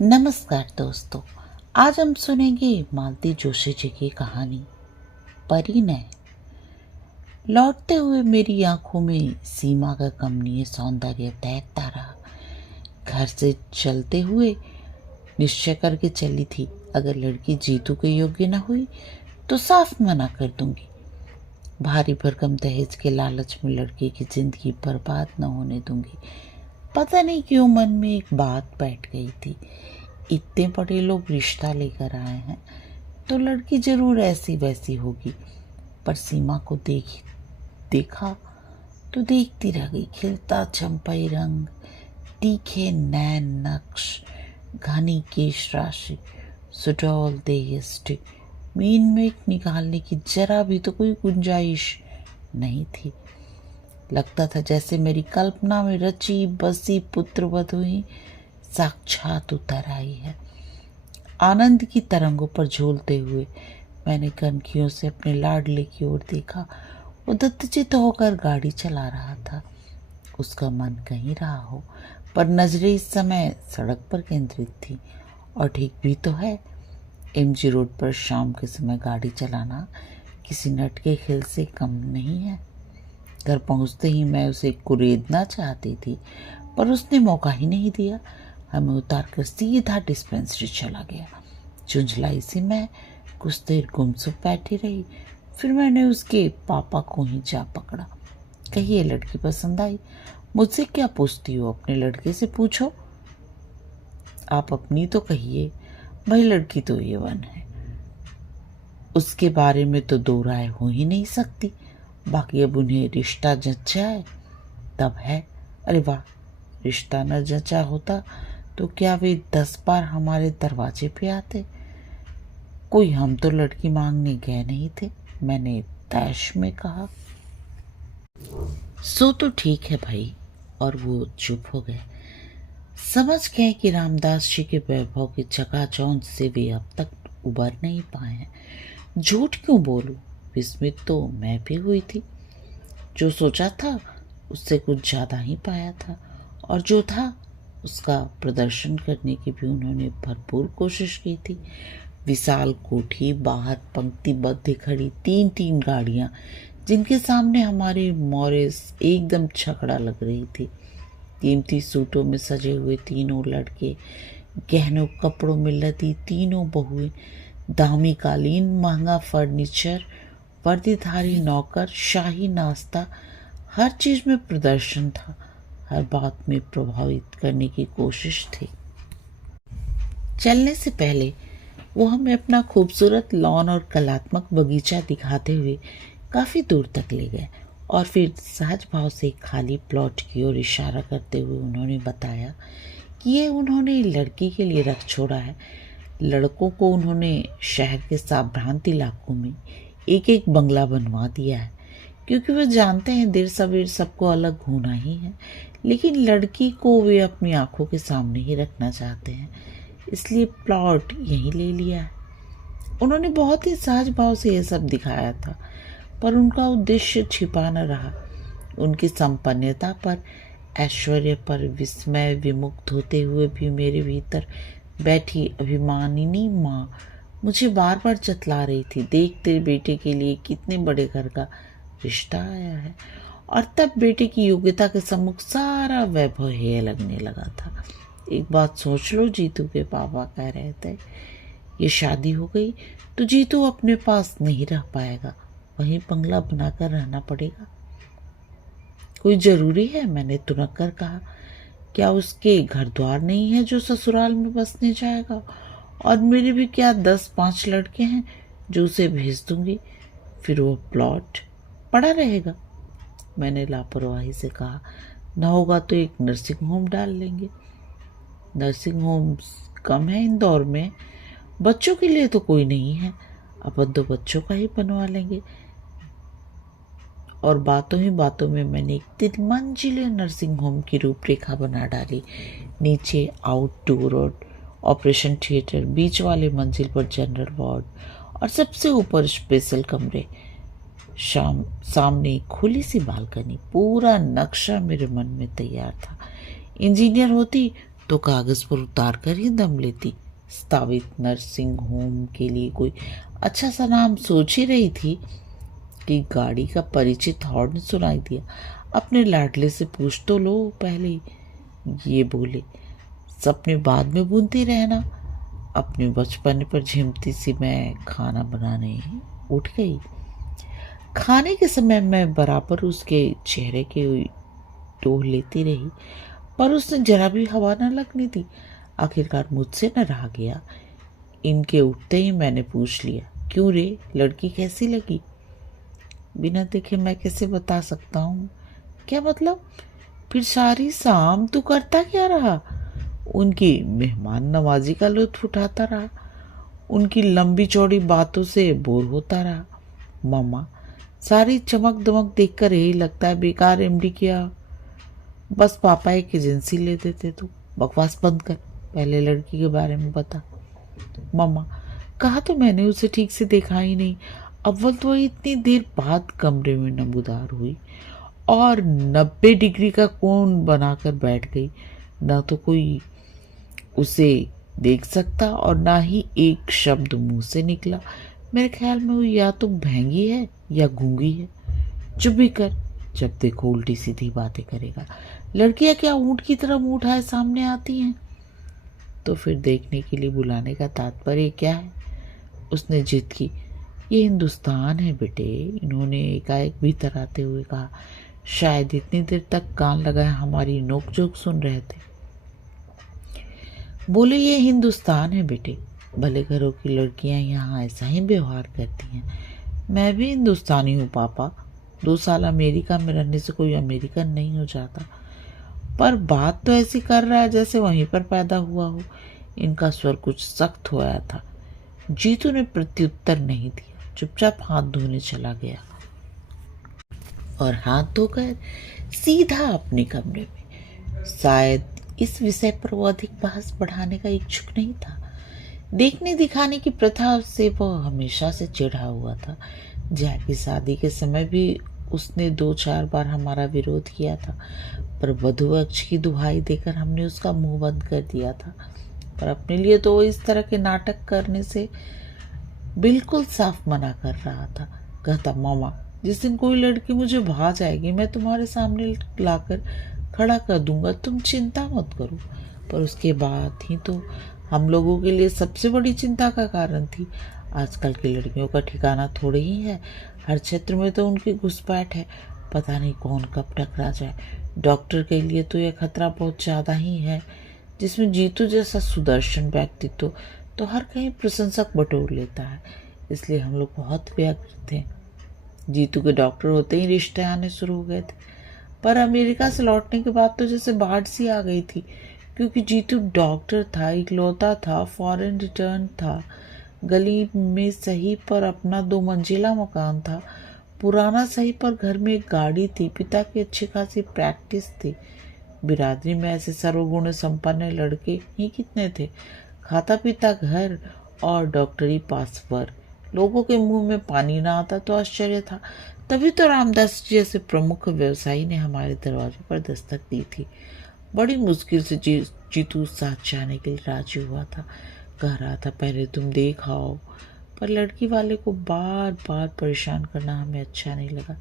नमस्कार दोस्तों। आज हम सुनेंगे मालती जोशी जी की कहानी परिणय। लौटते हुए मेरी आंखों में सीमा का कमनीय सौंदर्य तैरता रहा। घर से चलते हुए निश्चय करके चली थी, अगर लड़की जीतू के योग्य न हुई तो साफ मना कर दूंगी। भारी भरकम दहेज के लालच में लड़की की जिंदगी बर्बाद न होने दूंगी। पता नहीं क्यों मन में एक बात बैठ गई थी, इतने बड़े लोग रिश्ता लेकर आए हैं तो लड़की जरूर ऐसी वैसी होगी। पर सीमा को देखा तो देखती रह गई। खिलता चंपाई रंग, तीखे नैन नक्श, घनी केश राशि, सुडौल देहयष्टि, मीन में निकालने की जरा भी तो कोई गुंजाइश नहीं थी। लगता था जैसे मेरी कल्पना में रची बसी पुत्रवधू ही साक्षात उतर आई है। आनंद की तरंगों पर झूलते हुए मैंने कनखियों से अपने लाडले की ओर देखा। वो दत्तचित्त होकर गाड़ी चला रहा था। उसका मन कहीं रहा हो, पर नजरें इस समय सड़क पर केंद्रित थी। और ठीक भी तो है, एमजी रोड पर शाम के समय गाड़ी चलाना किसी नट के खेल से कम नहीं है। घर पहुंचते ही मैं उसे कुरेदना चाहती थी, पर उसने मौका ही नहीं दिया। हमें उतारकर सीधा डिस्पेंसरी चला गया। झुंझलाई सी मैं कुछ देर गुमसुम बैठी रही, फिर मैंने उसके पापा को ही जा पकड़ा। कहिए, लड़की पसंद आई? मुझसे क्या पूछती हो? अपने लड़के से पूछो। आप अपनी तो कहिए भाई, लड़की तो A1 है, उसके बारे में तो दो राय हो ही नहीं सकती। बाकी अब उन्हें रिश्ता जचा है तब है। अरे वाह, रिश्ता न जचा होता तो क्या वे 10 बार हमारे दरवाजे पे आते? कोई हम तो लड़की मांगने गए नहीं थे, मैंने तैश में कहा। सो तो ठीक है भाई। और वो चुप हो गए। समझ गए कि रामदास जी के वैभव की चकाचौंध से वे अब तक उबर नहीं पाए हैं। झूठ क्यों बोलूं, विस्मित तो मैं भी हुई थी। जो सोचा था उससे कुछ ज्यादा ही पाया था, और जो था उसका प्रदर्शन करने की भी उन्होंने भरपूर कोशिश की थी। विशाल कोठी, बाहर पंक्तिबद्ध खड़ी 3-3 गाड़ियां, जिनके सामने हमारी मॉरिस एकदम छकड़ा लग रही थी। कीमती सूटों में सजे हुए तीनों लड़के, गहनों कपड़ों में लदी तीनों बहुएं, दामी कालीन, महंगा फर्नीचर, वर्दीधारी नौकर, शाही नाश्ता, हर चीज में प्रदर्शन था। हर बात में प्रभावित करने की कोशिश थी। चलने से पहले वो हमें अपना खूबसूरत लॉन और कलात्मक बगीचा दिखाते हुए काफी दूर तक ले गए, और फिर सहज भाव से खाली प्लॉट की ओर इशारा करते हुए उन्होंने बताया कि ये उन्होंने लड़की के लिए रख छोड़ा है। लड़कों को उन्होंने शहर के साभ्रांत इलाकों में एक एक बंगला बनवा दिया है, क्योंकि वे जानते हैं देर सवेर सबको अलग होना ही है। लेकिन लड़की को वे अपनी आंखों के सामने ही रखना चाहते हैं, इसलिए प्लॉट यहीं ले लिया है। उन्होंने बहुत ही सहज भाव से यह सब दिखाया था, पर उनका उद्देश्य छिपा न रहा। उनकी संपन्नता पर, ऐश्वर्य पर विस्मय विमुक्त होते हुए भी मेरे भीतर बैठी अभिमानिनी माँ मुझे बार बार जतला रही थी। देख, तेरे बेटे के लिए कितने बड़े घर का रिश्ता आया है। और तब बेटे की योग्यता के सम्मुख सारा वैभव हेय लगने लगा था। एक बात सोच लो, जीतू के पापा कह रहे थे ये शादी हो गई तो जीतू अपने पास नहीं रह पाएगा, वहीं बंगला बनाकर रहना पड़ेगा। कोई जरूरी है? मैंने तुनक कर कहा। क्या उसके घर द्वार नहीं है जो ससुराल में बसने जाएगा? और मेरे भी क्या 10-5 लड़के हैं जो उसे भेज दूंगी, फिर वो प्लॉट पड़ा रहेगा। मैंने लापरवाही से कहा, न होगा तो एक नर्सिंग होम डाल लेंगे। नर्सिंग होम कम है इंदौर में, बच्चों के लिए तो कोई नहीं है, अपन तो बच्चों का ही बनवा लेंगे। और बातों ही बातों में मैंने एक 3 मंजिले नर्सिंग होम की रूपरेखा बना डाली। नीचे आउटडोर और ऑपरेशन थिएटर, बीच वाले मंजिल पर जनरल वार्ड, और सबसे ऊपर स्पेशल कमरे। सामने खुली सी बालकनी। पूरा नक्शा मेरे मन में तैयार था। इंजीनियर होती तो कागज पर उतार कर ही दम लेती। स्थापित नर्सिंग होम के लिए कोई अच्छा सा नाम सोच ही रही थी कि गाड़ी का परिचित हॉर्न सुनाई दिया। अपने लाडले से पूछ तो लो पहले, ये बोले। सपने बाद में बुनती रहना। अपने बचपन पर झिमती सी मैं खाना बनाने उठ गई। खाने के समय मैं बराबर उसके चेहरे की टोह लेती रही, पर उसने जरा भी हवा न लगने दी। आखिरकार मुझसे न रहा गया। इनके उठते ही मैंने पूछ लिया, क्यों रे, लड़की कैसी लगी? बिना देखे मैं कैसे बता सकता हूँ? क्या मतलब? फिर सारी शाम तू करता क्या रहा? उनकी मेहमान नवाजी का लुत्फ उठाता रहा, उनकी लंबी चौड़ी बातों से बोर होता रहा। मामा, सारी चमक दमक देखकर यही लगता है बेकार एमडी किया। बस पापा एक एजेंसी ले देते। तो बकवास बंद कर, पहले लड़की के बारे में बता। मामा, कहा तो मैंने उसे ठीक से देखा ही नहीं। अव्वल तो इतनी देर बाद कमरे में नमूदार हुई और 90 डिग्री का कोण बनाकर बैठ गई। ना तो कोई उसे देख सकता और ना ही एक शब्द मुंह से निकला। मेरे ख्याल में वो या तो भैंगी है या गूंगी है। चुप भी कर, जब देखो उल्टी सीधी बातें करेगा। लड़कियां क्या ऊंट की तरह मुंह उठाए सामने आती हैं? तो फिर देखने के लिए बुलाने का तात्पर्य क्या है? उसने जिद की। ये हिंदुस्तान है बेटे, इन्होंने एकाएक भीतर आते हुए कहा। शायद इतनी देर तक कान लगाए हमारी नोकझोंक सुन रहे थे। बोले, ये हिंदुस्तान है बेटे, भले घरों की लड़कियां यहाँ ऐसा ही व्यवहार करती हैं। मैं भी हिंदुस्तानी हूँ पापा। 2 साल अमेरिका में रहने से कोई अमेरिकन नहीं हो जाता। पर बात तो ऐसी कर रहा है जैसे वहीं पर पैदा हुआ हो। इनका स्वर कुछ सख्त हो आया था। जीतू ने प्रत्युत्तर नहीं दिया, चुपचाप हाथ धोने चला गया और हाथ धोकर सीधा अपने कमरे में। शायद इस विषय पर वो अधिक बहस बढ़ाने का इच्छुक नहीं था। देखने दिखाने की प्रथा से वह हमेशा से चिढ़ा हुआ था। जया की शादी के समय भी उसने 2-4 बार हमारा विरोध किया था, पर वधू पक्ष की दुहाई देकर हमने उसका मुंह बंद कर दिया था। पर अपने लिए तो वो इस तरह के नाटक करने से बिल्कुल साफ मना कर रहा था। कहता, मामा, जिस दिन कोई लड़की मुझे भा जाएगी मैं तुम्हारे सामने लाकर खड़ा कर दूंगा, तुम चिंता मत करो। पर उसके बाद ही तो हम लोगों के लिए सबसे बड़ी चिंता का कारण थी। आजकल की लड़कियों का ठिकाना थोड़े ही है। हर क्षेत्र में तो उनकी घुसपैठ है। पता नहीं कौन कब टकरा जाए। डॉक्टर के लिए तो यह खतरा बहुत ज़्यादा ही है, जिसमें जीतू जैसा सुदर्शन व्यक्तित्व तो हर कहीं प्रशंसक बटोर लेता है। इसलिए हम लोग बहुत व्यग्र थे। जीतू के डॉक्टर होते ही रिश्ते आने शुरू हो गए थे। पर अमेरिका से लौटने के बाद तो जैसे बाढ़ सी आ गई थी, क्योंकि जीतू डॉक्टर था, इकलौता था, फॉरेन रिटर्न था। गली में सही पर अपना 2 मंजिला मकान था। पुराना सही पर घर में एक गाड़ी थी। पिता की अच्छी खासी प्रैक्टिस थी। बिरादरी में ऐसे सर्वगुण संपन्न लड़के ही कितने थे। खाता पीता घर और डॉक्टरी पासवर। लोगों के मुंह में पानी ना आता तो आश्चर्य था। तभी तो रामदास जी जैसे प्रमुख व्यवसायी ने हमारे दरवाजे पर दस्तक दी थी। बड़ी मुश्किल से जीतू साथ जाने के लिए राजी हुआ था। कह रहा था, पहले तुम देख आओ। पर लड़की वाले को बार बार परेशान करना हमें अच्छा नहीं लगा।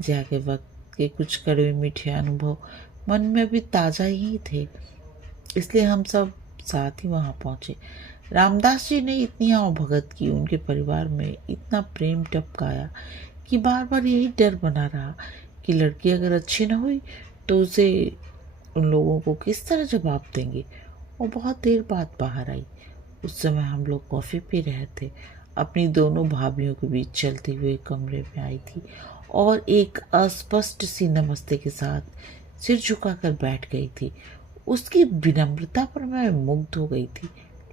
जया के वक्त के कुछ कड़वे मीठे अनुभव मन में भी ताज़ा ही थे, इसलिए हम सब साथ ही वहाँ पहुँचे। रामदास जी ने इतनी आवभगत की, उनके परिवार में इतना प्रेम टपकाया कि बार बार यही डर बना रहा कि लड़की अगर अच्छी न हुई तो उसे उन लोगों को किस तरह जवाब देंगे। वो बहुत देर बाद बाहर आई। उस समय हम लोग कॉफ़ी पी रहे थे। अपनी दोनों भाभियों के बीच चलते हुए कमरे में आई थी और एक अस्पष्ट सी नमस्ते के साथ सिर झुकाकर बैठ गई थी। उसकी विनम्रता पर मैं मुग्ध हो गई थी।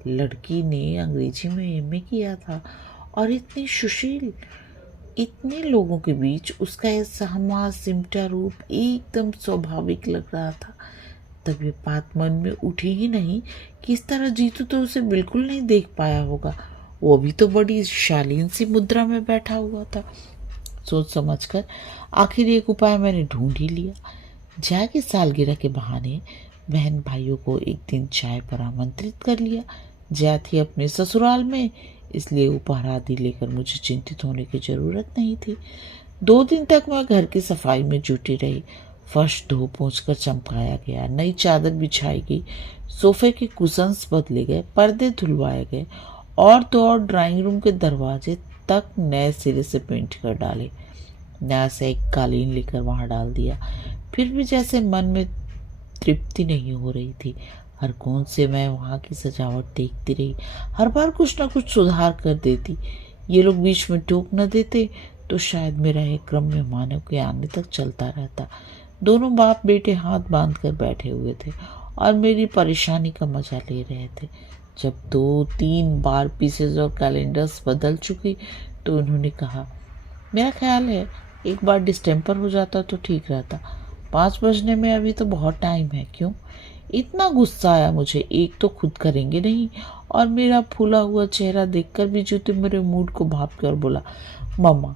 लड़की ने अंग्रेजी में एमए किया था और इतनी सुशील। इतने लोगों के बीच उसका यह सहमा सिमटा रूप एकदम स्वाभाविक लग रहा था। तब ये बात मन में उठी ही नहीं कि इस तरह जीतू तो उसे बिल्कुल नहीं देख पाया होगा। वो भी तो बड़ी शालीन सी मुद्रा में बैठा हुआ था। सोच समझकर आखिर एक उपाय मैंने ढूंढ ही लिया। जया की सालगिरह के बहाने बहन भाइयों को एक दिन चाय पर आमंत्रित कर लिया। जया थी अपने ससुराल में, इसलिए उपहार आदि लेकर मुझे चिंतित होने की जरूरत नहीं थी। 2 दिन तक मैं घर की सफाई में जुटी रही। फर्श धो पोंछ कर चमकाया गया, नई चादर बिछाई गई, सोफे के कुशन्स बदले गए, पर्दे धुलवाए गए और तो और ड्राइंग रूम के दरवाजे तक नए सिरे से पेंट कर डाले। नया से एक कालीन लेकर वहां डाल दिया। फिर भी जैसे मन में तृप्ति नहीं हो रही थी। हर कोण से मैं वहां की सजावट देखती रही। हर बार कुछ न कुछ सुधार कर देती। ये लोग बीच में टोक न देते तो शायद मेरा एक क्रम मेहमानों के आने तक चलता रहता। दोनों बाप बेटे हाथ बांध कर बैठे हुए थे और मेरी परेशानी का मजा ले रहे थे। जब 2-3 बार पीसेज और कैलेंडर्स बदल चुकी तो उन्होंने कहा, मेरा ख्याल है एक बार डिस्टेम्पर हो जाता तो ठीक रहता। 5 बजने में अभी तो बहुत टाइम है। क्यों? इतना गुस्सा आया मुझे। एक तो खुद करेंगे नहीं और मेरा फूला हुआ चेहरा देखकर भी जूते मेरे मूड को भाप कर बोला, मम्मा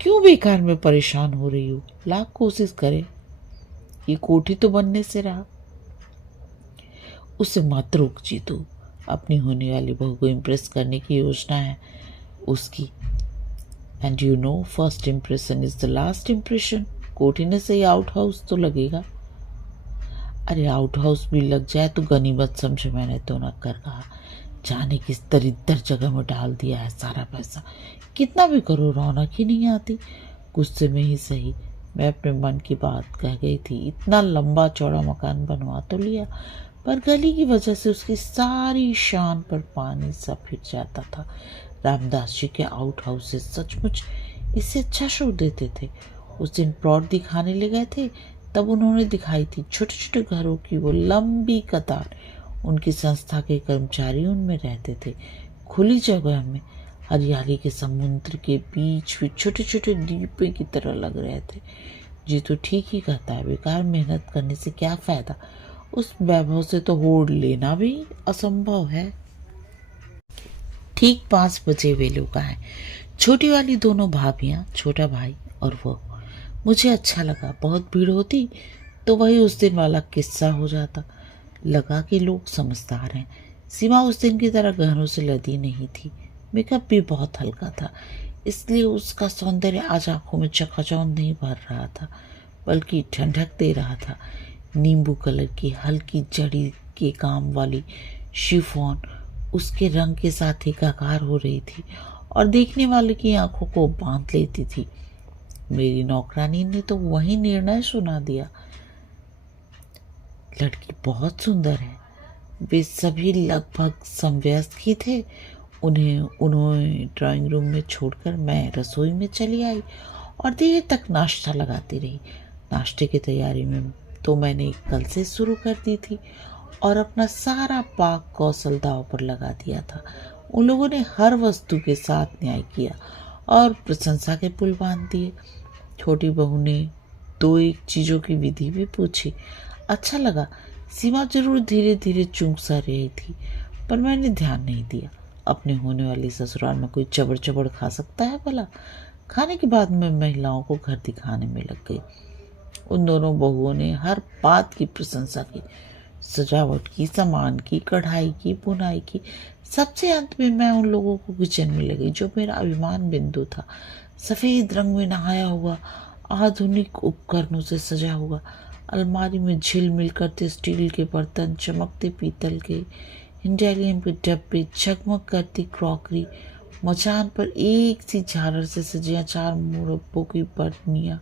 क्यों बेकार में परेशान हो रही हो? लाख कोशिश करे, ये कोठी तो बनने से रहा। उसे मत रोक जीतू, अपनी होने वाली बहू को इम्प्रेस करने की योजना है उसकी। And you know first impression is the last impression. कोठी ने सही आउट हाउस तो लगेगा। अरे आउट हाउस भी लग जाए तो गनीमत समझे, मैंने तो न कर कहा। जाने किस दरिद्र जगह में डाल दिया है सारा पैसा। कितना भी करो रौनक ही नहीं आती। गुस्से में ही सही मैं अपने मन की बात कह गई थी। इतना लंबा चौड़ा मकान बनवा तो लिया, पर गली की वजह से उसकी सारी शान पर पानी सा फिर जाता था। रामदास जी के आउट हाउस से सचमुच इससे अच्छा शो देते थे। उस दिन प्लॉट दिखाने ले गए थे, तब उन्होंने दिखाई थी छोटे छोटे घरों की वो लंबी कतार। उनकी संस्था के कर्मचारी उनमें रहते थे। खुली जगह में हरियाली के समुद्र के बीच भी छोटे छोटे द्वीपों की तरह लग रहे थे। जी तो ठीक ही कहता है, बेकार मेहनत करने से क्या फायदा। उस वैभव से तो होड़ लेना भी असंभव है। ठीक 5 बजे वे लोग आए। छोटी वाली दोनों भाभियां, छोटा भाई और वो। मुझे अच्छा लगा। बहुत भीड़ होती तो वही उस दिन वाला किस्सा हो जाता। लगा कि लोग समझदार हैं। सीमा उस दिन की तरह गहनों से लदी नहीं थी। मेकअप भी बहुत हल्का था, इसलिए उसका सौंदर्य आज आंखों में चकाचौंध नहीं भर रहा था, बल्कि ठंडक दे रहा था। नींबू कलर की हल्की जड़ी के काम वाली शिफॉन उसके रंग के साथ एकाकार हो रही थी और देखने वाले की आंखों को बांध लेती थी। मेरी नौकरानी ने तो वही निर्णय सुना दिया, लड़की बहुत सुंदर है। वे सभी लगभग समवयस्क ही थे। उन्होंने ड्राइंग रूम में छोड़कर मैं रसोई में चली आई और देर तक नाश्ता लगाती रही। नाश्ते की तैयारी में तो मैंने कल से शुरू कर दी थी और अपना सारा पाक कौशल दांव पर लगा दिया था। उन लोगों ने हर वस्तु के साथ न्याय किया और प्रशंसा के पुल बांध दिए। छोटी बहू ने 2-1 चीजों की विधि भी पूछी। अच्छा लगा। सीमा जरूर धीरे धीरे चूक सा रही थी, पर मैंने ध्यान नहीं दिया। अपने होने वाली ससुराल में कोई चबड़ चबड़ खा सकता है भला? खाने के बाद मैं महिलाओं को घर दिखाने में लग गई। उन दोनों बहुओं ने हर बात की प्रशंसा की, सजावट की, सामान की, कढ़ाई की, बुनाई की। सबसे अंत में मैं उन लोगों को किचन में लगी जो मेरा अभिमान बिंदु था। सफेद रंग में नहाया हुआ, आधुनिक उपकरणों से सजा हुआ। अलमारी में झिलमिल करते स्टील के बर्तन, चमकते पीतल के, इंडालियम के डब्बे, झगमग करती क्रॉकरी। मचान पर एक सी झालर से सजिया 4 मुरब्बों की बर्तनियां।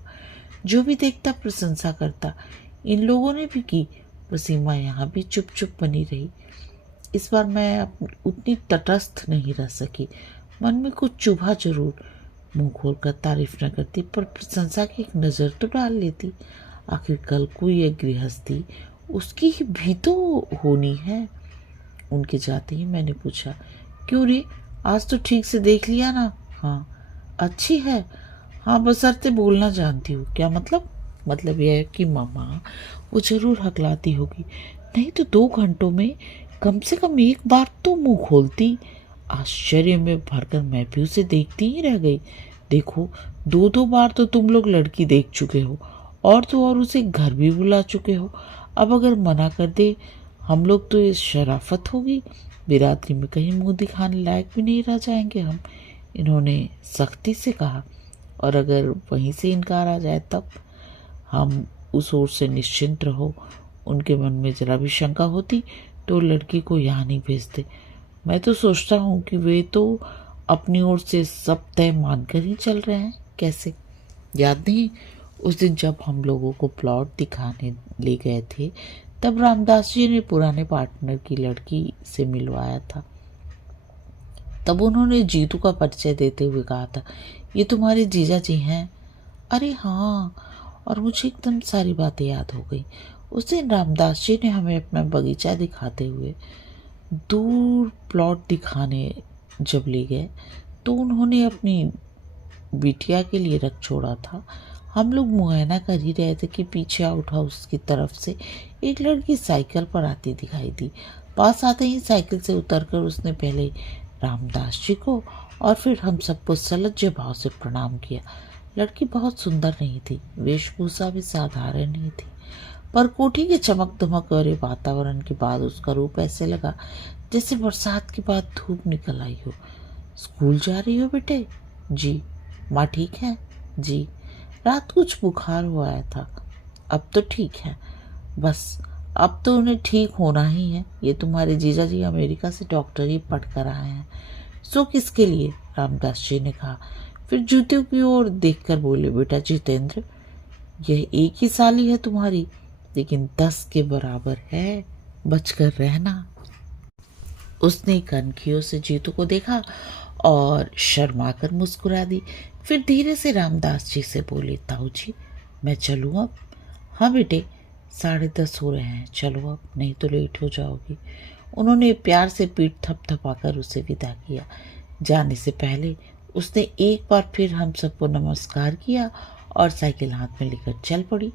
जो भी देखता प्रशंसा करता। इन लोगों ने भी की, पर सीमा यहाँ भी चुप चुप बनी रही। इस बार मैं उतनी तटस्थ नहीं रह सकी। मन में कुछ चुभा जरूर। मुंह खोलकर तारीफ न करती, पर प्रशंसा की एक नजर तो डाल लेती। आखिर कल को यह गृहस्थी उसकी भी तो होनी है। उनके जाते ही मैंने पूछा, क्यों रे, आज तो ठीक से देख लिया ना? हाँ। अच्छी है? हाँ, बशर्ते बोलना जानती हूँ। क्या मतलब? मतलब यह है कि मामा वो जरूर हकलाती होगी, नहीं तो 2 घंटों में कम से कम 1 बार तो मुंह खोलती। आश्चर्य में भरकर मैं भी उसे देखती ही रह गई। देखो, 2-2 बार तो तुम लोग लड़की देख चुके हो और तो और उसे घर भी बुला चुके हो। अब अगर मना कर दे हम लोग तो ये शराफत होगी, बिरादरी में कहीं मुंह दिखाने लायक भी नहीं रह जाएंगे हम, इन्होंने सख्ती से कहा। और अगर वहीं से इनकार आ जाए तब? हम उस ओर से निश्चिंत रहो, उनके मन में जरा भी शंका होती तो लड़की को यहाँ नहीं भेजते। मैं तो सोचता हूँ कि वे तो अपनी ओर से सब तय मानकर ही चल रहे हैं। कैसे, याद नहीं उस दिन जब हम लोगों को प्लॉट दिखाने ले गए थे, तब रामदास जी ने पुराने पार्टनर की लड़की से मिलवाया था। तब उन्होंने जीतू का परिचय देते हुए कहा था, ये तुम्हारे जीजा जी हैं। अरे हाँ, और मुझे एकदम सारी बातें याद हो गई। उस दिन रामदास जी ने हमें अपना बगीचा दिखाते हुए दूर प्लॉट दिखाने जब ले गए तो उन्होंने अपनी बिटिया के लिए रख छोड़ा था। हम लोग मुआयना कर ही रहे थे कि पीछे आउट हाउस की तरफ से एक लड़की साइकिल पर आती दिखाई दी। पास आते ही साइकिल से उतरकर उसने पहले रामदास जी को और फिर हम सबको सलज्ज भाव से प्रणाम किया। लड़की बहुत सुंदर नहीं थी, वेशभूषा भी साधारण ही थी, पर कोठी के चमक दमक और वातावरण के बाद उसका रूप ऐसे लगा जैसे बरसात के बाद धूप निकल आई हो। स्कूल जा रही हो बेटे? जी। माँ ठीक है? जी। रात कुछ बुखार हो आया था, अब तो ठीक है। बस अब तो उन्हें ठीक होना ही है। ये तुम्हारे जीजा जी अमेरिका से डॉक्टरी पढ़ कर आए हैं। सो किसके लिए? रामदास जी ने कहा। फिर जूते की ओर देखकर बोले, बेटा जितेंद्र, यह एक ही साली है तुम्हारी, लेकिन 10 के बराबर है, बचकर रहना। उसने कनखियों से जीतू को देखा और शर्मा कर मुस्कुरा दी। फिर धीरे से रामदास जी से बोले, ताऊ जी मैं चलूँ अब? हाँ बेटे, 10:30 हो रहे हैं, चलो अब, नहीं तो लेट हो जाओगी। उन्होंने प्यार से पीठ थपथपाकर उसे विदा किया। जाने से पहले उसने एक बार फिर हम सबको नमस्कार किया और साइकिल हाथ में लेकर चल पड़ी।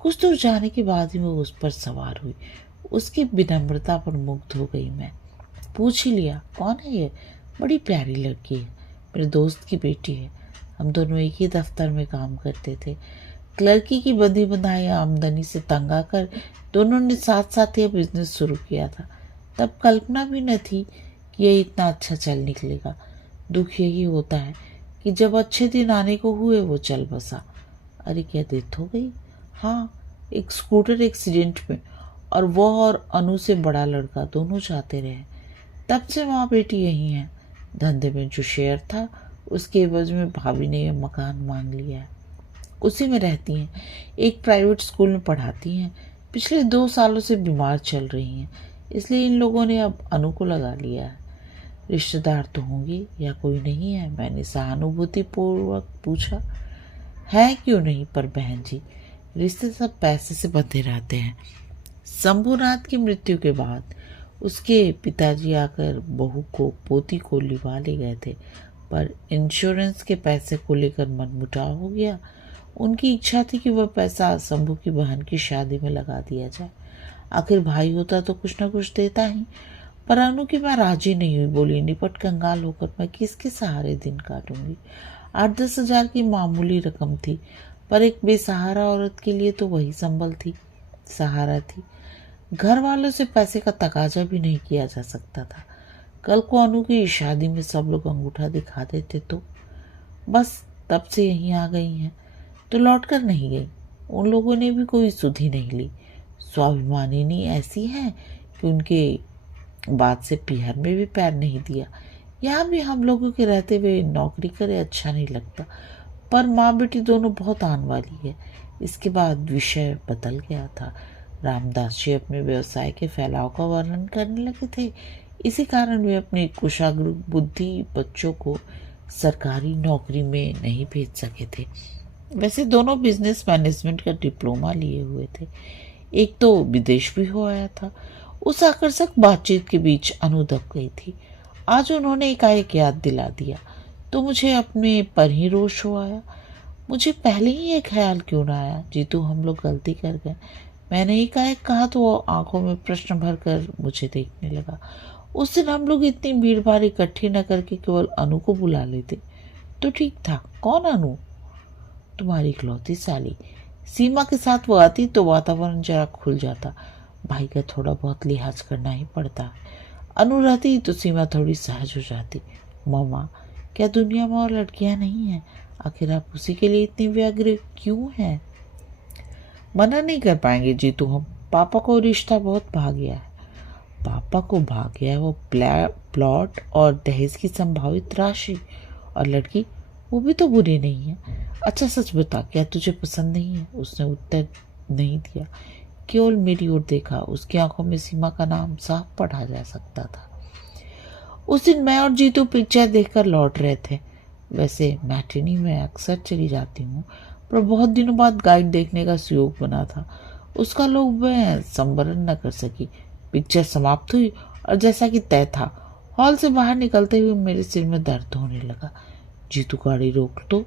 कुछ दूर जाने के बाद ही वो उस पर सवार हुई। उसकी विनम्रता पर मुग्ध हो गई मैं। पूछ ही लिया, कौन है ये? बड़ी प्यारी लड़की है, मेरे दोस्त की बेटी है। हम दोनों एक ही दफ्तर में काम करते थे। क्लर्की की बंधी बंधाई आमदनी से तंग आकर दोनों ने साथ साथ यह बिजनेस शुरू किया था। तब कल्पना भी न थी कि यह इतना अच्छा चल निकलेगा। दुख यही होता है कि जब अच्छे दिन आने को हुए वो चल बसा। अरे क्या डेथ हो गई? हाँ, एक स्कूटर एक्सीडेंट में, और वह और अनु से बड़ा लड़का दोनों जाते रहे। तब से माँ बेटी यही हैं। धंधे में जो शेयर था उसके एवज में भाभी ने यह मकान मांग लिया है, उसी में रहती हैं। एक प्राइवेट स्कूल में पढ़ाती हैं। पिछले 2 सालों से बीमार चल रही हैं, इसलिए इन लोगों ने अब अनु को लगा लिया है। रिश्तेदार तो होंगी या कोई नहीं है? मैंने सहानुभूति पूर्वक पूछा। है क्यों नहीं, पर बहन जी रिश्ते सब पैसे से बंधे रहते हैं। शंभुनाथ की मृत्यु के बाद उसके पिताजी आकर बहू को पोती को लिवा ले गए थे, पर इंश्योरेंस के पैसे को लेकर मनमुटाव हो गया। उनकी इच्छा थी कि वह पैसा शंभू की बहन की शादी में लगा दिया जाए। आखिर भाई होता तो कुछ न कुछ देता ही, पर अनु की मैं राजी नहीं हुई। बोली, निपट कंगाल होकर मैं किसके सहारे दिन काटूंगी? 8-10 हजार की मामूली रकम थी, पर एक बेसहारा औरत के लिए तो वही संबल थी, सहारा थी। घर वालों से पैसे का तकाजा भी नहीं किया जा सकता था। कल को अनु की शादी में सब लोग अंगूठा दिखा देते तो। बस तब से यहीं आ गई हैं, तो लौट कर नहीं गई। उन लोगों ने भी कोई सुधि नहीं ली। स्वाभिमानिनी ऐसी हैं कि उनके बाद से पीहर में भी पैर नहीं दिया। यहाँ भी हम लोगों के रहते हुए नौकरी करे अच्छा नहीं लगता, पर माँ बेटी दोनों बहुत आन वाली है। इसके बाद विषय बदल गया था। रामदास जी अपने व्यवसाय के फैलाव का वर्णन करने लगे थे। इसी कारण वे अपने कुशाग्र बुद्धि बच्चों को सरकारी नौकरी में नहीं भेज सके थे। वैसे दोनों बिजनेस मैनेजमेंट का डिप्लोमा लिए हुए थे। एक तो विदेश भी हो आया था। उस आकर्षक बातचीत के बीच अनु दब गई थी। आज उन्होंने एकाएक याद दिला दिया तो मुझे अपने पर ही रोष हो आया। मुझे पहले ही ये ख्याल क्यों ना आया? जीतू, हम लोग गलती कर गए। मैंने एकाएक कहा तो वो आंखों में प्रश्न भर कर मुझे देखने लगा। उस दिन हम लोग इतनी भीड़ भाड़ इकट्ठी न करके केवल अनु को बुला लेते तो ठीक था। कौन अनु? तुम्हारी इकलौती साली। सीमा के साथ वो आती तो वातावरण जरा खुल जाता। भाई का थोड़ा बहुत लिहाज करना ही पड़ता है। अनु रहती तो सीमा थोड़ी सहज हो जाती। मामा, क्या दुनिया में और लड़कियां नहीं हैं? आखिर आप उसी के लिए इतनी व्यग्र क्यों हैं? मना नहीं कर पाएंगे जीतू हम। पापा को रिश्ता बहुत भाग गया है। पापा को भाग गया है वो प्लॉट और दहेज की संभावित राशि। और लड़की, वो भी तो बुरी नहीं है। अच्छा सच बता, क्या तुझे पसंद नहीं है? उसने उत्तर नहीं दिया, केवल मेरी ओर देखा। उसकी आंखों में सीमा का नाम साफ पढ़ा जा सकता था। उस दिन मैं और जीतू पिक्चर देखकर लौट रहे थे। वैसे मैटिनी में अक्सर चली जाती हूँ, पर बहुत दिनों बाद गाइड देखने का सुयोग बना था। उसका लोभ मैं संवरण न कर सकी। पिक्चर समाप्त हुई और जैसा कि तय था, हॉल से बाहर निकलते हुए मेरे सिर में दर्द होने लगा। जीतू, गाड़ी रोक दो।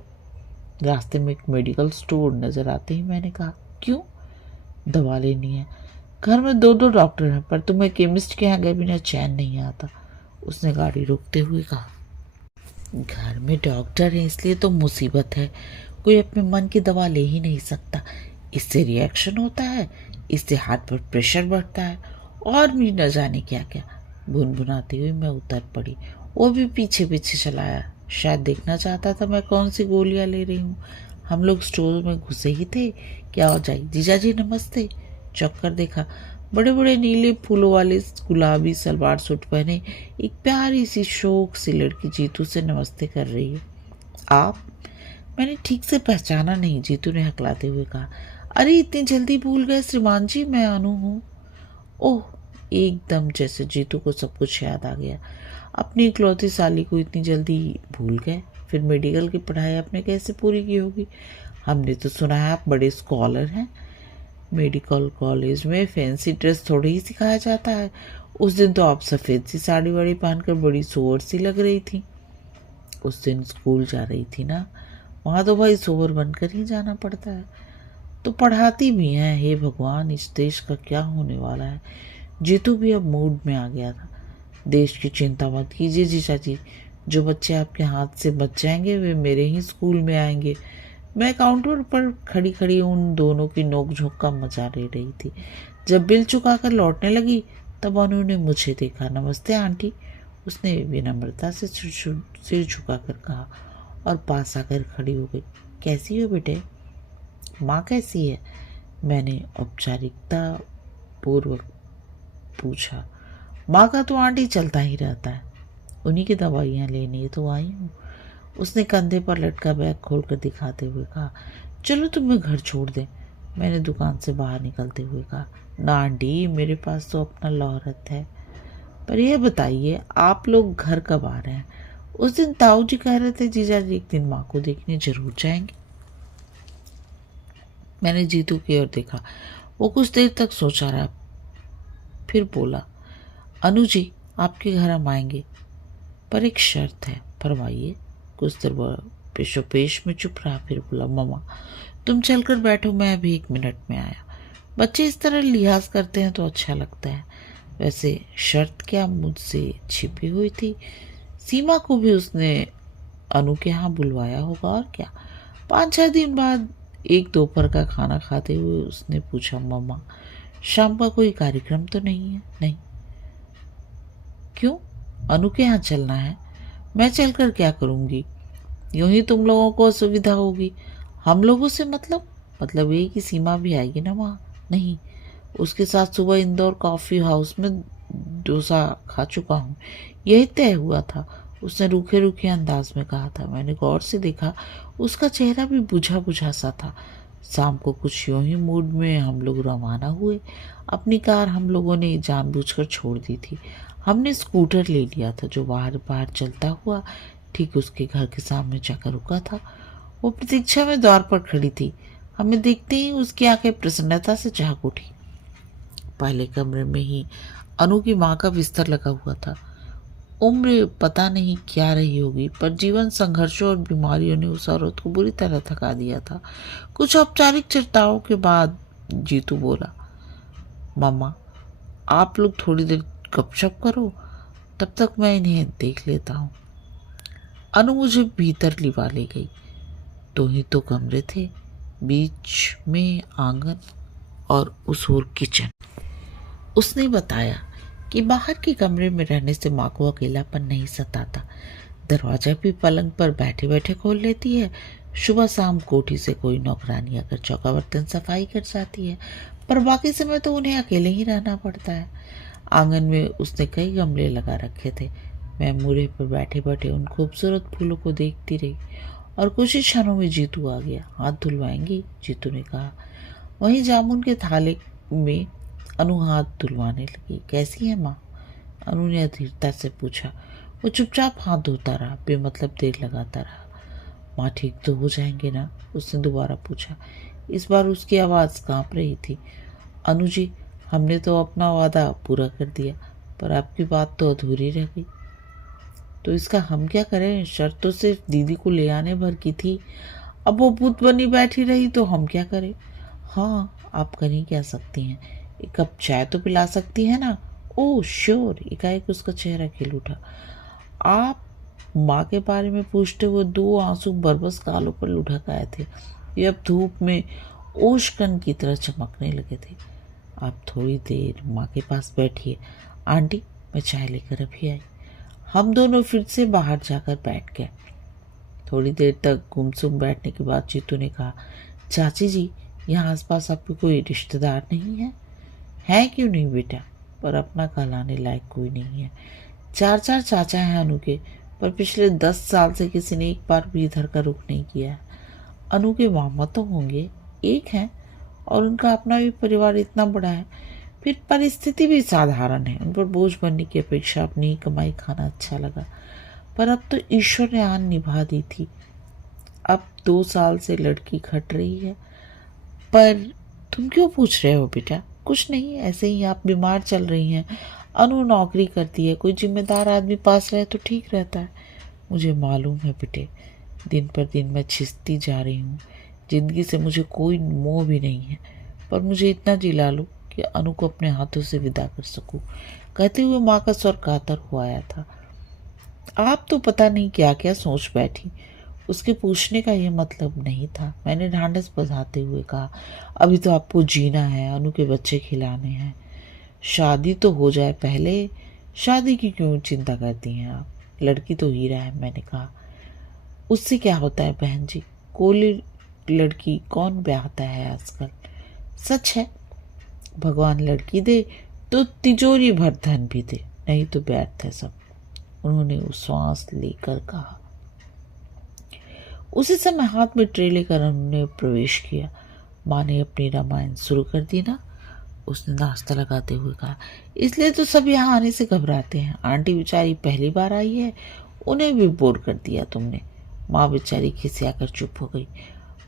रास्ते में एक मेडिकल स्टोर नजर आते ही मैंने कहा, क्यों? दवा लेनी है। घर में दो दो डॉक्टर हैं, पर तुम्हें केमिस्ट के यहाँ गए बिना चैन नहीं आता। उसने गाड़ी रोकते हुए कहा, घर में डॉक्टर है इसलिए तो मुसीबत है। कोई अपने मन की दवा ले ही नहीं सकता। इससे रिएक्शन होता है, इससे हार्ट पर प्रेशर बढ़ता है, और भी न जाने क्या क्या। भुनभुनाती हुई मैं उतर पड़ी। वो भी पीछे पीछे चलाया। शायद देखना चाहता था मैं कौन सी गोलियां ले रही हूँ। हम लोग स्टोर में घुसे ही थे, क्या हो जाए। जीजाजी नमस्ते। चौंक कर देखा, बड़े बड़े नीले फूलों वाले गुलाबी सलवार सूट पहने एक प्यारी सी शौक सी लड़की जीतू से नमस्ते कर रही है। आप? मैंने ठीक से पहचाना नहीं। जीतू ने हकलाते हुए कहा, अरे इतनी जल्दी भूल गए श्रीमान जी, मैं अनु हूँ। ओह, एकदम जैसे जीतू को सब कुछ याद आ गया। अपनी इकलौती साली को इतनी जल्दी भूल गए? फिर मेडिकल की पढ़ाई आपने कैसे पूरी की होगी? हमने तो सुना है आप बड़े स्कॉलर हैं। मेडिकल कॉलेज में फैंसी ड्रेस थोड़ी ही सिखाया जाता है। उस दिन तो आप सफ़ेद सी साड़ी वाड़ी पहनकर बड़ी सोवर सी लग रही थी। उस दिन स्कूल जा रही थी ना, वहाँ तो भाई सोवर बनकर ही जाना पड़ता है। तो पढ़ाती भी हैं। हे भगवान, इस देश का क्या होने वाला है। जीतू भी अब मूड में आ गया था। देश की चिंता मत कीजिए जीजा जी, जो बच्चे आपके हाथ से बच जाएंगे वे मेरे ही स्कूल में आएंगे। मैं काउंटर पर खड़ी खड़ी उन दोनों की नोकझोंक का मजा ले रही थी। जब बिल चुकाकर लौटने लगी तब उन्होंने मुझे देखा। नमस्ते आंटी, उसने विनम्रता से सिर झुकाकर कहा और पास आकर खड़ी हो गई। कैसी हो बेटे? माँ कैसी है? मैंने औपचारिकता पूर्वक पूछा। माँ का तो आंटी चलता ही रहता है, उन्हीं की दवाइयाँ लेने तो आई हूँ। उसने कंधे पर लटका बैग खोलकर दिखाते हुए कहा, चलो तुम्हें घर छोड़ दें। मैंने दुकान से बाहर निकलते हुए कहा, ना आंटी, मेरे पास तो अपना लौहरत है। पर यह बताइए, आप लोग घर कब आ रहे हैं? उस दिन ताऊ जी कह रहे थे जीजा जी एक दिन माँ को देखने जरूर जाएंगे। मैंने जीतू की ओर देखा। वो कुछ देर तक सोचा रहा, फिर बोला, अनु जी, आपके घर हम आएंगे, पर एक शर्त है। फरमाइए। कुछ देर पेशोपेश में चुप रहा, फिर बोला, मम्मा तुम चलकर बैठो, मैं अभी 1 मिनट में आया। बच्चे इस तरह लिहाज करते हैं तो अच्छा लगता है। वैसे शर्त क्या मुझसे छिपी हुई थी? सीमा को भी उसने अनु के यहाँ बुलवाया होगा, और क्या। 5-6 दिन बाद एक दोपहर का खाना खाते हुए उसने पूछा, मम्मा शाम का कोई कार्यक्रम तो नहीं है? नहीं। क्यों? अनु के यहाँ चलना है। मैं चलकर क्या करूँगी? यूं ही तुम लोगों को असुविधा होगी। हम लोगों से मतलब ये कि सीमा भी आएगी ना वहाँ? नहीं, उसके साथ सुबह इंदौर कॉफ़ी हाउस में डोसा खा चुका हूँ, यही तय हुआ था। उसने रूखे रूखे अंदाज में कहा था। मैंने गौर से देखा, उसका चेहरा भी बुझा बुझा सा था। शाम को कुछ यूं ही मूड में हम लोग रवाना हुए। अपनी कार हम लोगों ने जानबूझकर छोड़ दी थी। हमने स्कूटर ले लिया था जो बाहर बाहर चलता हुआ ठीक उसके घर के सामने जाकर रुका था। वो प्रतीक्षा में द्वार पर खड़ी थी। हमें देखते ही उसकी आंखें प्रसन्नता से झाँक उठी। पहले कमरे में ही अनु की माँ का बिस्तर लगा हुआ था। उम्र पता नहीं क्या रही होगी, पर जीवन संघर्षों और बीमारियों ने उस औरत को बुरी तरह थका दिया था। कुछ औपचारिक चर्चाओं के बाद जीतू बोला, मामा आप लोग थोड़ी देर गपशप करो, तब तक मैं इन्हें देख लेता हूँ। अनु मुझे भीतर लिवा ले गई। 2 ही तो कमरे थे, बीच में आंगन और उस ओर किचन। उसने बताया कि बाहर के कमरे में रहने से माँ को अकेलापन नहीं सताता। दरवाजा भी पलंग पर बैठे बैठे खोल लेती है। सुबह शाम कोठी से कोई नौकरानी आकर चौका बर्तन सफाई कर जाती है, पर बाकी समय तो उन्हें अकेले ही रहना पड़ता है। आंगन में उसने कई गमले लगा रखे थे। मैं मूरे पर बैठे बैठे उन खूबसूरत फूलों को देखती रही और कुछ ही क्षणों में जीतू आ गया। हाथ धुलवाएंगी? जीतू ने कहा। वहीं जामुन के थाले में अनु हाथ धुलवाने लगी। कैसी है माँ? अनु ने अधीरता से पूछा। वो चुपचाप हाथ धोता रहा, बेमतलब देर लगाता रहा। माँ ठीक तो हो जाएंगे ना? उसने दोबारा पूछा। इस बार उसकी आवाज़ कांप रही थी। अनु जी, हमने तो अपना वादा पूरा कर दिया, पर आपकी बात तो अधूरी रह गई। तो इसका हम क्या करें? शर्त तो सिर्फ दीदी को ले आने भर की थी। अब वो भूत बनी बैठी रही तो हम क्या करें? हाँ, आप कर ही क्या सकती हैं? एक कप चाय तो पिला सकती है ना? Oh sure. एकाएक उसका चेहरा खिल उठा। आप माँ के बारे में पूछते हुए 2 आंसू बरबस गालों पर लुढ़क आए थे। ये अब धूप में ओशकन की तरह चमकने लगे थे। आप थोड़ी देर माँ के पास बैठिए। आंटी, मैं चाय लेकर अभी आई। हम दोनों फिर से बाहर जाकर बैठ गए। थोड़ी देर तक गुमसुम बैठने के बाद जीतू ने कहा, चाची जी, यहाँ आसपास आपके कोई रिश्तेदार नहीं है? है क्यों नहीं बेटा, पर अपना कहलाने लायक कोई नहीं है। 4 चाचा हैं अनु के, पर पिछले 10 साल से किसी ने एक बार भी इधर का रुख नहीं किया है। अनु के मामा तो होंगे, एक हैं, और उनका अपना भी परिवार इतना बड़ा है। फिर परिस्थिति भी साधारण है। उन पर बोझ बनने की अपेक्षा अपनी ही कमाई खाना अच्छा लगा। पर अब तो ईश्वर ने आन निभा दी थी। अब 2 साल से लड़की खट रही है। पर तुम क्यों पूछ रहे हो बेटा? कुछ नहीं, ऐसे ही आप बीमार चल रही हैं। अनु नौकरी करती है, कोई जिम्मेदार आदमी पास रहे तो ठीक रहता है। मुझे मालूम है बेटे, दिन पर दिन मैं छिसती जा रही हूँ। जिंदगी से मुझे कोई मोह भी नहीं है, पर मुझे इतना जिला लो कि अनु को अपने हाथों से विदा कर सकूं। कहते हुए माँ का स्वर कातर हो आया था। आप तो पता नहीं क्या क्या सोच बैठी। उसके पूछने का यह मतलब नहीं था। मैंने ढांढस बंधाते हुए कहा, अभी तो आपको जीना है, अनु के बच्चे खिलाने हैं। शादी तो हो जाए पहले। शादी की क्यों चिंता करती हैं आप? लड़की तो हीरा है, मैंने कहा। उससे क्या होता है बहन जी, कोली लड़की कौन ब्याहता है आजकल। सच है, भगवान लड़की दे तो तिजोरी भर धन भी दे, नहीं तो व्यर्थ है सब। उन्होंने श्वास लेकर कहा। उसी समय हाथ में ट्रे लेकर उन्होंने प्रवेश किया। माँ ने अपनी रामायण शुरू कर दी ना? उसने नाश्ता लगाते हुए कहा। इसलिए तो सब यहाँ आने से घबराते हैं। आंटी बेचारी पहली बार आई है, उन्हें भी बोर कर दिया तुमने। माँ बेचारी खिसियाकर चुप हो गई।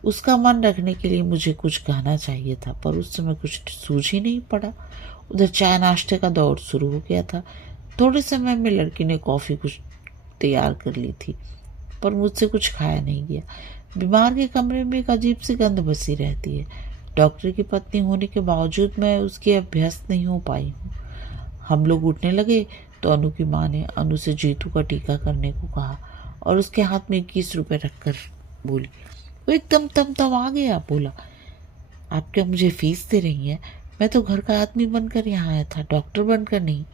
उसका मन रखने के लिए मुझे कुछ कहना चाहिए था, पर उस समय कुछ सूझ ही नहीं पड़ा। उधर चाय नाश्ते का दौर शुरू हो गया था। थोड़े समय में लड़की ने कॉफ़ी कुछ तैयार कर ली थी, पर मुझसे कुछ खाया नहीं गया। बीमार के कमरे में एक अजीब सी गंध बसी रहती है। डॉक्टर की पत्नी होने के बावजूद मैं उसकी अभ्यस्त नहीं हो पाई हूँ। हम लोग उठने लगे तो अनु की माँ ने अनु से जीतू का टीका करने को कहा और उसके हाथ में 21 रुपए रखकर बोली। वो एकदम तमतमा गया। बोला, आप क्या मुझे फीस दे रही हैं? मैं तो घर का आदमी बनकर यहाँ आया था, डॉक्टर बनकर नहीं।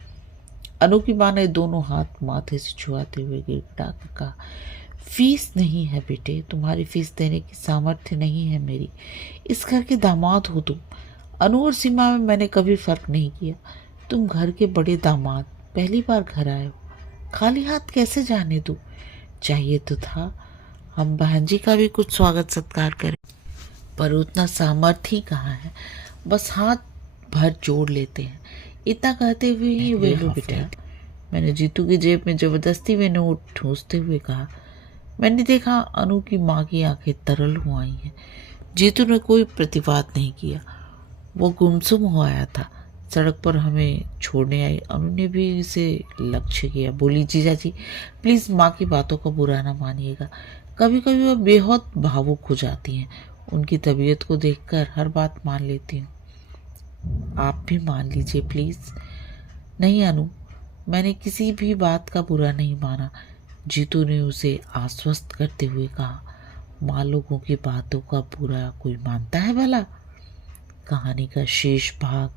अनु की माँ ने दोनों हाथ माथे से छुआते हुए गिड़गिड़ा कर कहा, फीस नहीं है बेटे, तुम्हारी फीस देने की सामर्थ्य नहीं है मेरी। इस घर के दामाद हो तुम। अनु और सीमा में मैंने कभी फर्क नहीं किया। तुम घर के बड़े दामाद, पहली बार घर आए हो, खाली हाथ कैसे जाने दूं? चाहिए तो था हम बहन जी का भी कुछ स्वागत सत्कार करें, पर उतना सामर्थ्य ही कहाँ है। बस हाथ भर जोड़ लेते हैं। इतना कहते हुए ही वे लो बेटा। मैंने जीतू की जेब में जबरदस्ती में नोट ठूंसते हुए कहा। मैंने देखा अनु की माँ की आंखें तरल हो आई हैं। जीतू ने कोई प्रतिवाद नहीं किया। वो गुमसुम हो आया था। सड़क पर हमें छोड़ने आई अनु ने भी इसे लक्ष्य किया। बोली, जीजा जी प्लीज़ माँ की बातों का बुरा ना मानिएगा। कभी कभी वो बेहद भावुक हो जाती हैं। उनकी तबीयत को देखकर हर बात मान लेती हूँ। आप भी मान लीजिए प्लीज़। नहीं अनु, मैंने किसी भी बात का बुरा नहीं माना, जीतू ने उसे आश्वस्त करते हुए कहा। माँ लोगों की बातों का पूरा कोई मानता है भला? कहानी का शेष भाग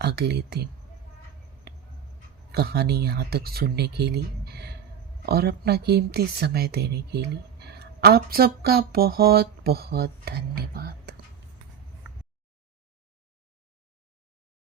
अगले दिन। कहानी यहाँ तक सुनने के लिए और अपना कीमती समय देने के लिए आप सबका बहुत बहुत धन्यवाद।